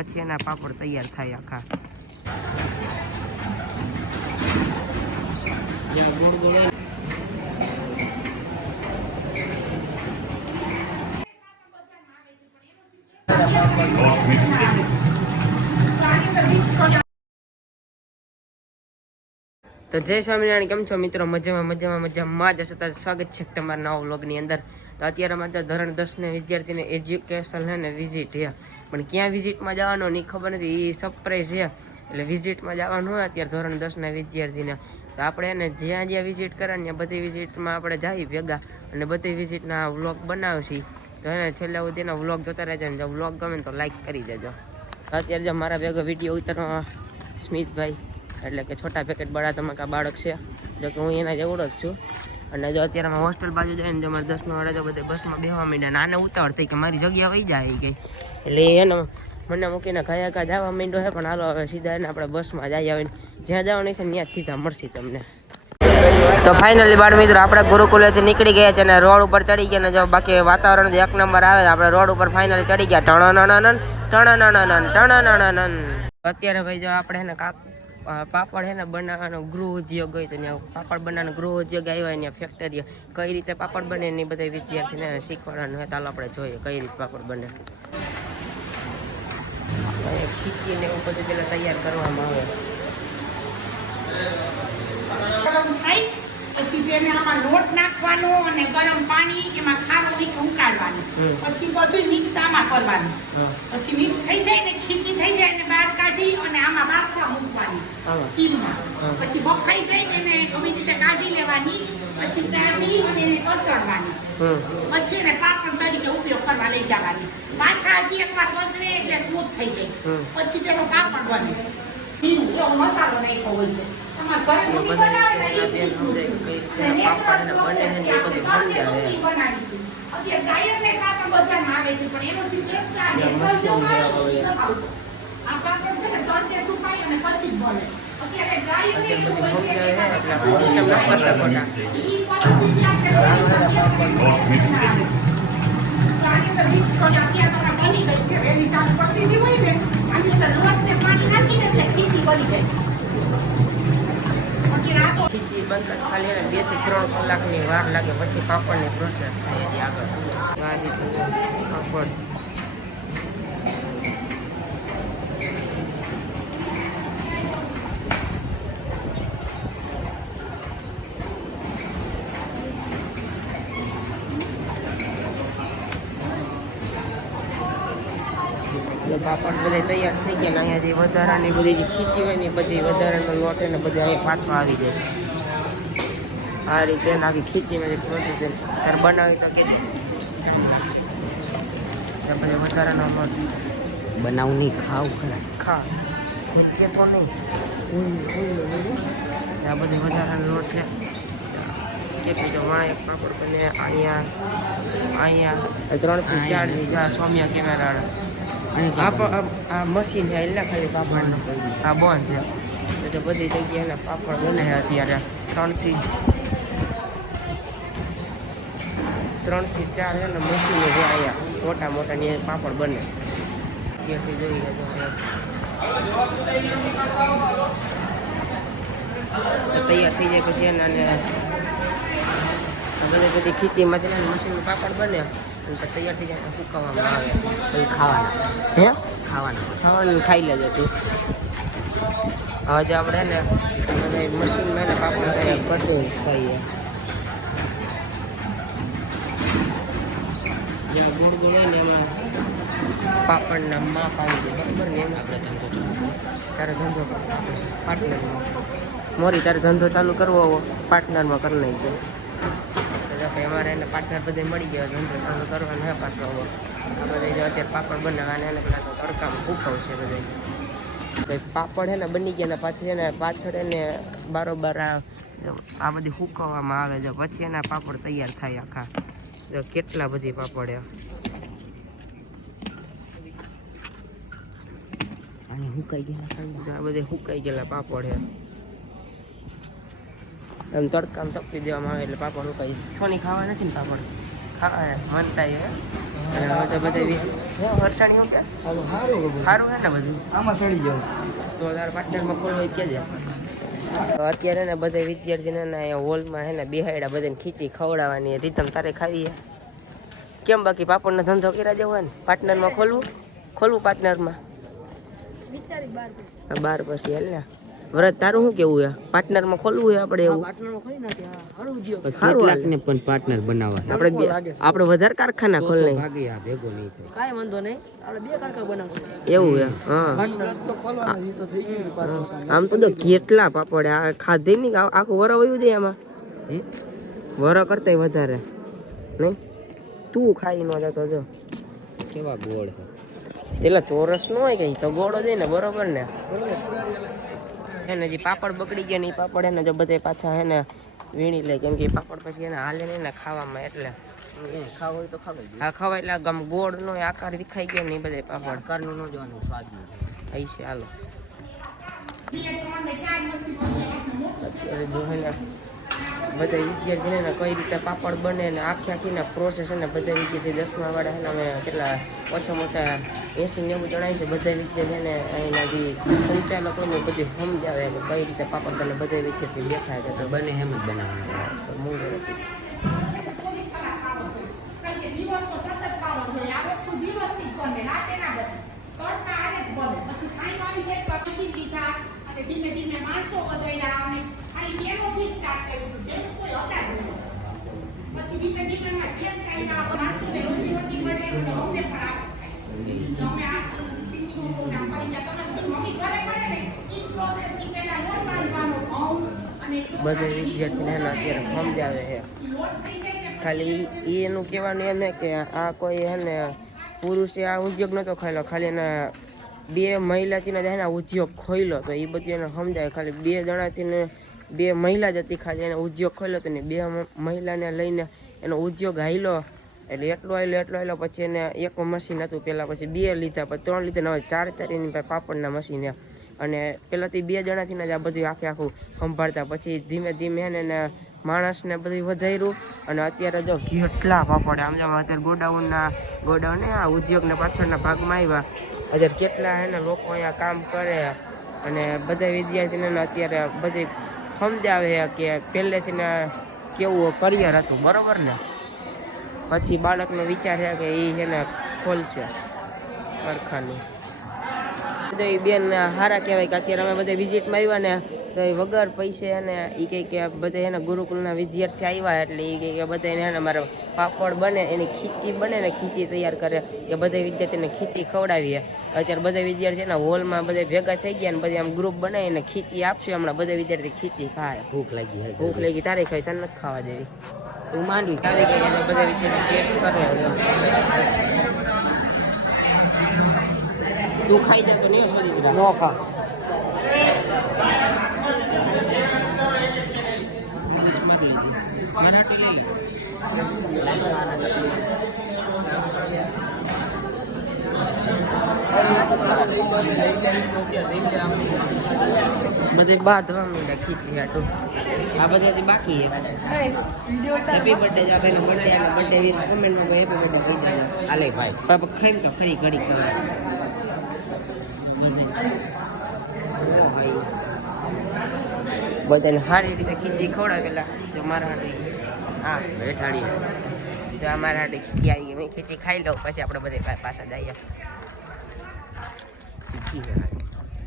પછી એના પાપડ તૈયાર થાય આખા. તો જય સ્વામિનારાયણ, કેમ છો મિત્રો? મજામાં જ હશે. સ્વાગત છે તમારા નવા વ્લોગની અંદર. તો અત્યારે મારે ધોરણ 10 ને વિદ્યાર્થીને એજ્યુકેશન હે ને વિઝિટ છે, પણ ક્યાં વિઝિટમાં જવાનો ની ખબર નથી, એ સરપ્રાઈઝ છે. એટલે વિઝિટમાં જવાનું હોય અત્યારે ધોરણ 10ના વિદ્યાર્થીને. તો આપણે એને જ્યાં વિઝિટ કરવાની બધી વિઝિટમાં આપણે જઈએ ભેગા, અને બધી વિઝિટના વ્લોગ બનાવશી. તો એને છેલ્લે સુધીનો વ્લોગ જોતા રહેજો, ને જો વ્લોગ ગમે તો લાઈક કરી દેજો. અત્યારે જો મારા ભેગો વિડીયો ઉતારવા સ્મિતભાઈ, એટલે કે છોટા પેકેટ બડા ધમાકા બાળક છે, જો કે હું એના જેવડો જ છું. અને જો અત્યારે અમે હોસ્ટેલ બાજુ જાય ને, જો મારે 10નો વાળા જો બધે બસમાં બેસવા માંડ્યા, નાને ઉતાવળ થઈ કે મારી જગ્યા વહી જાય ગઈ, એટલે એને મને મૂકીને કયા જવા માંડ્યો છે. પણ હાલો હવે સીધા એને આપણે બસમાં જઈ આવીને જ્યાં જવાનું છે ત્યાં સીધા મળશે તમને. તો ફાઇનલી બાળ મિત્રો આપણે ગુરુકુલેથી નીકળી ગયા છે અને રોડ ઉપર ચડી ગયા ને જો બાકી વાતાવરણ એક નંબર આવે. આપણે રોડ ઉપર ફાઇનલી ચડી ગયા. ટણ. અત્યારે ભાઈ જો આપણે એને પાપડ હે ને બનાવવાનો ગૃહ ઉદ્યોગ હોય, તો ત્યાં પાપડ બનાવવાનો ગૃહ ઉદ્યોગ આવ્યા, ત્યાં ફેક્ટરી કઈ રીતે પાપડ બને એની બધા વિદ્યાર્થીને શીખવાડવાનું હોય. ચાલો આપણે જોઈએ કઈ રીતે પાપડ બને. ખીચીને એવું બધું પેલા તૈયાર કરવામાં આવે. પછી તેને આમાં લોટ નાખવાનો અને ગરમ પાણી એમાં ખારો ઉકાળવાનું, પછી બધું મિક્સ આમાં કરવાનું. પછી મિક્સ થઈ જાય ને ખીચી થઈ જાય ને બહાર કાઢી અને આમાં બાફવા મૂકવાની સ્ટીમમાં. પછી બફાઈ જાય ને એને ગમે રીતે કાઢી લેવાની, પછી કાઢી અને એને કસરવાની, પછી એને પાપડ તરીકે ઉપયોગ કરવા લઈ જવાની. પાછા હજી એકવાર કસરે એટલે સ્મૂથ થઈ જાય, પછી તેનો પાપડ બને. એવો મસાલો નાખ્યો હોય છે. ખીચી બનતા ખાલી 2 થી 3 કલાકની વાર લાગે, પછી પાપડની પ્રોસેસ થાય એની આગળ. પાપડ પાપડ બધા તૈયાર થઈ ગયા ને અહીંયાથી વધારાની બધી જે ખીચી હોય ને બધી વધારાનો લોટ ને બધું અહીંયા પાછો આવી જાય. આ રીતે આખી ખીચીમાં જે પ્રોસેસ તારે બનાવી તો કે બધે વધારાનો લોટ બનાવું નહીં, ખાવ ખરા કે તો નહીં. આ બધી વધારાનો લોટ છે કે બીજો એક પાપડ બને અહીંયા 3 થી 4 સોમિયા કેમેરા આ મશીન છે એટલે ખાલી પાપડ આ બંધ છે. તો બધી જગ્યાએ પાપડ બને છે અત્યારે 3 થી 4 છે ને મશીનો છે અહીંયા મોટા ની પાપડ બને. ત્યાંથી જોઈ તૈયાર થઈ જાય પછી એના બધી ખીચીમાંથી મશીનનું પાપડ બને તૈયાર થઈ જાય, સુકાવવામાં આવે, પછી ખાવાના. ખાવાનું ખાઈ લેજે તું. હવે જો આપણે ને મશીનમાં ને પાપડ તૈયાર કરી ખાઈએ. જ્યાં ગુળ હોય ને એમાં પાપડના માપ આવી જાય, બરાબર ને? એમ આપણે ધંધો તારે ધંધો પાર્ટનરમાં મોરી તારે ધંધો ચાલુ કરવો હોવો પાર્ટનરમાં કરી નાખજો. અમારે એને પાર્ટનર બધે મળી ગયા, ધંધો ચાલુ કરવાનો હે પાછો. આ બધા જો અત્યારે પાપડ બનાવવાના એને પેલા તો તડકામાં ભૂખાવશે બધે. પાપડ હે ને બની ગયા ને પાછળ એને બારોબાર આ બધી સૂકવવામાં આવે છે, પછી એના પાપડ તૈયાર થાય આખા. જો કેટલા બધી પાપડ સુકાઈ ગયેલા, આ બધે સુકાઈ ગયેલા પાપડ છે. એમ તડકામાં તપી દેવામાં આવે એટલે પાપડ સુકાઈ. સોની ખાવા નથી ને પાપડ? ખાવા માનતા અને હવે તો બધા વરસાણી શું કે સારું છે ને બધું આમાં સડી જાવ તો તારા પાર્ટનરમાં ખોલવા કે છે તો અત્યારે ને બધા વિદ્યાર્થીને અહીંયા હોલમાં હે ને બિહાડ્યા બધાને ખીચી ખવડાવવાની રીતમ તારે ખાવી છે કેમ બાકી પાપડનો ધંધો કર્યા જેવો હોય ને પાર્ટનરમાં ખોલવું પાર્ટનરમાં બાર પછી હાલ ને વરત તારું શું કેવું છે પાર્ટનરમાં ખોલવું છે આપણે એવું કેટલાકને પણ પાર્ટનર બનાવવા આપણે વધારે કારખાના ખોલ નહીં ભાગે આ ભેગો નહીં થાય કાંઈ વાંધો નહીં આપણે 2 કારખા બનાવશું એવું છે હા આમ તો કેટલા પાપડ આ ખાધે નહીં આખું વર વયું જાય આમાં વર કરતા વધારે નહીં તું ખાઈ ન જતો જો કેવા ગોળ પેલા ચોરસ ન હોય કઈ તો ગોળો જાય ને બરોબર ને એને જે પાપડ બગડી ગયા ને એ પાપડ એને જો બધા પાછા હે ને વીણી લે કેમ કે એ પાપડ પછી એને હાલે નહીં ને ખાવામાં એટલે ખાવ હોય તો ખાવા આ ખવાય એટલે ગમ ગોળ નો આકાર વિખાઈ ગયો ને એ બધા પાપડ આકારનું ન જોવાનું સ્વાદનું અહીં છે હાલો અત્યારે જો હે ને બધા વિદ્યાર્થીને કઈ રીતે પાપડ બને ને આખી ને પ્રોસેસ ને બધા વિદ્યાર્થી 10મા વાળા છે ને અમે કેટલા ઓછામાં ઓછા 80-90 જણાય છે બધા વિદ્યાર્થીને અહીંના જે સંચાલકોને બધી સમજાવે કે કઈ રીતે પાપડ બને બધા વિદ્યાર્થી બેઠા છે તો બને એમ જ બનાવવાનું મૂળ હતી ધીમે ધીમે માણસો વધાર્યા અને ખાલી કેનોથી સ્ટાર્ટ કર્યું જેન્ટ્સ કોઈ હતા જ નહીં પછી ધીમે ધીમે માં જેન્ટ્સ આવ્યા માણસોને રોજી રોટી મળે અને અમને પણ આ થાય અમે આ ટીચિંગ નામ પરીક્ષા તમે જે મમ્મી ઘરે કરે ને ઈ પ્રોસેસ થી પહેલા લોટ બાંધવાનો ઘઉં અને બધા વિદ્યાર્થીને અત્યારે સમજાવે છે લોટ થઈ જાય ને ખાલી એનું કહેવાનું એમ કે આ કોઈ હે ને પુરુષે આ ઉદ્યોગ નહોતો ખાયલો ખાલી એના 2 મહિલાથી ને ઉદ્યોગ ખોલ્યો તો એ બધું એને સમજાય ખાલી 2 જણાથી ને 2 મહિલા જ હતી ખાલી એને ઉદ્યોગ ખોલ્યો તો ને 2 મહિલાને લઈને એનો ઉદ્યોગ હાલ્યો એટલે એટલો આવેલો પછી એને એક મશીન હતું પહેલાં પછી 2 લીધા પછી 3 લીધા હવે 4 એની પાસે પાપડના મશીન અને પહેલાંથી 2 જણાથી જ આ બધું આખું સંભાળતા પછી ધીમે ધીમે એને માણસને બધું વધાર્યું અને અત્યારે જો કેટલા પાપડ આમ જો અત્યારે ગોડાઉન આ ઉદ્યોગને પાછળના ભાગમાં આવ્યા અત્યારે કેટલા એને લોકો અહીંયા કામ કરે અને બધા વિદ્યાર્થીને અત્યારે બધી સમજાવે કે પહેલેથી ને કેવું કરિયર હતું બરાબર ને પછી બાળકનો વિચાર છે કે એ એને ખોલશે કારખાનું તો એ બેન સારા કહેવાય કે અત્યારે અમે બધા વિઝિટમાં આવ્યા ને તો એ વગર પૈસે અને એ કહે કે બધા એના ગુરુકુલના વિદ્યાર્થી આવ્યા એટલે એ કહે કે બધા એને મારો પાપડ બને એની ખીચી બને ને ખીચી તૈયાર કરે કે બધા વિદ્યાર્થીને ખીચી ખવડાવીએ અત્યારે બધા વિદ્યાર્થીના હોલમાં બધા ભેગા થઈ ગયા ને બધા આમ ગ્રુપ બનાવીને ખીચી આપશે હમણાં બધા વિદ્યાર્થી ખીચી ખાય ભૂખ લાગી તારે ખાઈ તને નથી ખાવા દેવી તું માંડવી ખાવી ગઈ બધા વિદ્યાર્થી ટેસ્ટ કરે તું ખાઈ જાય તો નહીં બધી દીધા ન ખા બધે બાંધવા માંડ્યા ખીચી હાટું આ બધા બાકી હેપી બર્થડે જો આપેનો બર્થડે અને બર્થડે વિશ કમેન્ટમાં હેપી બર્થડે કહી દેજો આલે ભાઈ પાપા ખાઈ તો ખરી ઘડી ખવાય બધાને સારી રીતે ખીચી ખવડાવેલા તો મારા હાટે હા બેઠાડી તો અમારા હાટે ખીચી આવી ગઈ મેં ખીચી ખાઈ લઉં પછી આપણે બધે પાછા જઈએ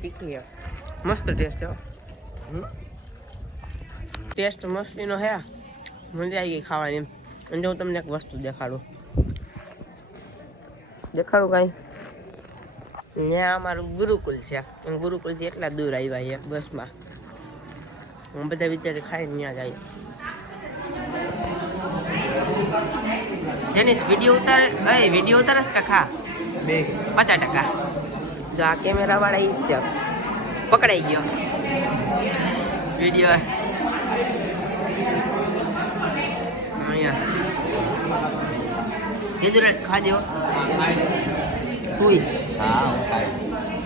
તીખી મસ્ત ટેસ્ટ હો ટેસ્ટ મસ્તીનો હે મજા આવી ગઈ ખાવાની અને જો હું તમને એક વસ્તુ દેખાડું કાંઈ ત્યાં અમારું ગુરુકુલ છે ગુરુકુલથી એટલા દૂર આવ્યા છે બસમાં હું બધા વિદ્યાર્થી ખાઈને ત્યાં જાય જેની વિડીયો ઉતારસ કે ખા 50% જો આ કેમેરા વાળા ઈ જ છે પકડાઈ ગયો વિડીયો અહીંયા એ ખાજો તું હા હું ખાઈ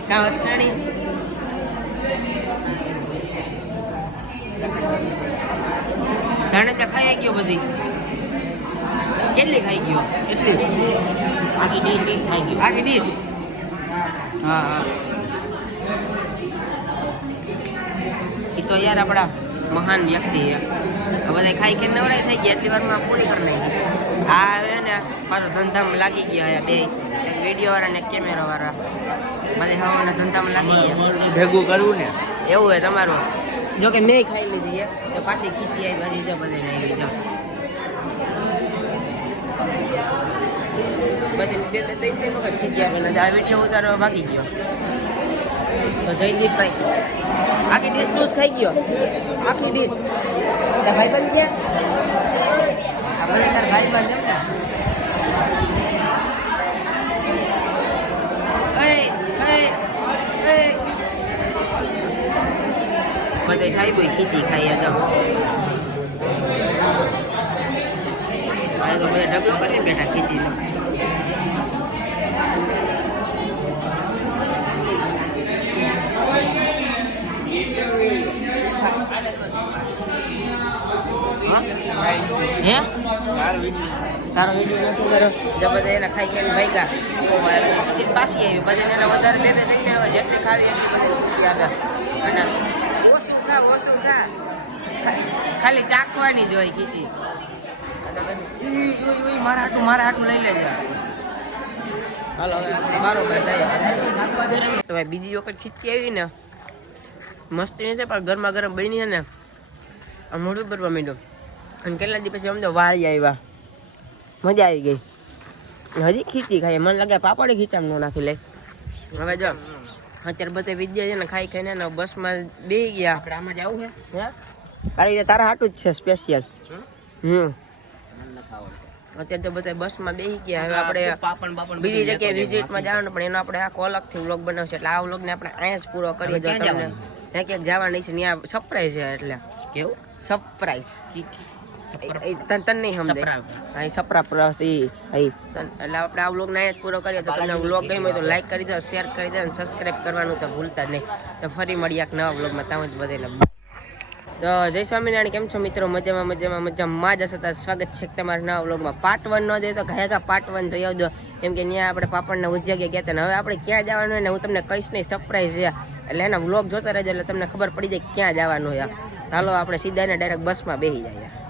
કાં અક્ષરાણી જાણે ત્યાં ખાઈ ગયો બધી કેટલી ખાઈ ગયો એટલી આખી ડીશ એક થઈ ગઈ. આખી ડીશ હા હા એ તો યાર આપણા મહાન વ્યક્તિ છે બધા ખાઈ ખાઈને નવરાઈ થઈ ગયા એટલી વારમાં પૂરી કરી નાખી આ હવે ને મારો ધંધામાં લાગી ગયા બે એક વિડીયો વાળા ને એક કેમેરા વાળા બધે હવાના ધંધામાં લાગી ગયા ભેગું કરવું ને એવું હોય તમારું જો કે મેં ખાઈ લીધી છે તો પાછી ખીચી આવી બધી જો બધે નહીં લીધો બધી બે બે ત્રણ ત્રણ વખત ખીચી આવી આ વિડીયો ઉતારવા બાકી ગયો તો જયદીપભાઈ આખી ડીશ નું જ ખાઈ ગયો આખી ડીશ તારા ભાઈબંધ ગયા આપણે તારા ભાઈબંધ એમ ને બધે સાહેબ ખીચી ખાઈ હતા બધા ઢગલો કરીને બેઠા ખીચી હે તારો વિડીયો નથી કર્યો જે બધા એના ખાઈ ખાઈને ભાગ્યા ખીચી પાછી આવી બધા એના વધારે બે બે થઈ ગયા જેટલી ખાવી એટલી બધી ખીચી આવ્યા અને ઓછું ખા ખાલી ચાખવાની જ હોય ખીચી મારા હાટું લઈ લેજો હાલો હવે બરોબર જાય તો ભાઈ બીજી વખત ખીચી આવી ને મસ્તી નથી પણ ગરમા ગરમ બની છે ને આ મોઢું ભરવા માંડ્યું અને કેટલા દિવસ પછી અમને વાળી આવ્યા મજા આવી ગઈ હજી ખીચી ખાઈ મને લાગે પાપડે ખીચામાં ન નાખી લે હવે જો અત્યારે બધા વિદ્યા છે ને ખાઈ ખાઈને ને બસમાં બેસી ગયા આપણે આમાં જવું છે હે તારી તારા હાટું જ છે સ્પેશિયલ અત્યારે તો બધા બસમાં બેસી ગયા હવે આપણે બીજી જગ્યાએ વિઝિટમાં જવાનું પણ એનો આપણે આખો અલગથી વ્લોગ બનાવશે એટલે આ વ્લોગને આપણે અહીંયા જ પૂરો કરીએ જો તમને ક્યાંક જવાનું છે ત્યાં સરપ્રાઈઝ છે એટલે કેવું સરપ્રાઈઝ તને નહીં સમજે અહીં સરપ્રાઈઝ એટલે આપણે આ વ્લોગને અહીંયા જ પૂરો કરીએ તો તમને વ્લોગ ગમ્યો હોય તો લાઈક કરી દો શેર કરી દો અને સબસ્ક્રાઈબ કરવાનું તો ભૂલતા નહીં તો ફરી મળીએ એક નવા વ્લોગમાં ત્યાં જ બધાને તો જય સ્વામિનારાયણ કેમ છો મિત્રો મજામાં જ હશે તો સ્વાગત છે તમારા નવા વ્લોગમાં પાર્ટ 1 ન જોઈએ તો ઘાયકા પાર્ટ 1 જોઈ આવજો કેમ કે ત્યાં આપણે પાપડના ઉજ્જગ્યા ગયા હતા ને હવે આપણે ક્યાં જવાનું હોય ને હું તમને કહીશ નહીં સરપ્રાઈઝ છે એટલે એના વ્લોગ જોતા રહેજો એટલે તમને ખબર પડી જાય ક્યાં જવાનું છે હાલો આપણે સીધા ને ડાયરેક્ટ બસમાં બેસી જાય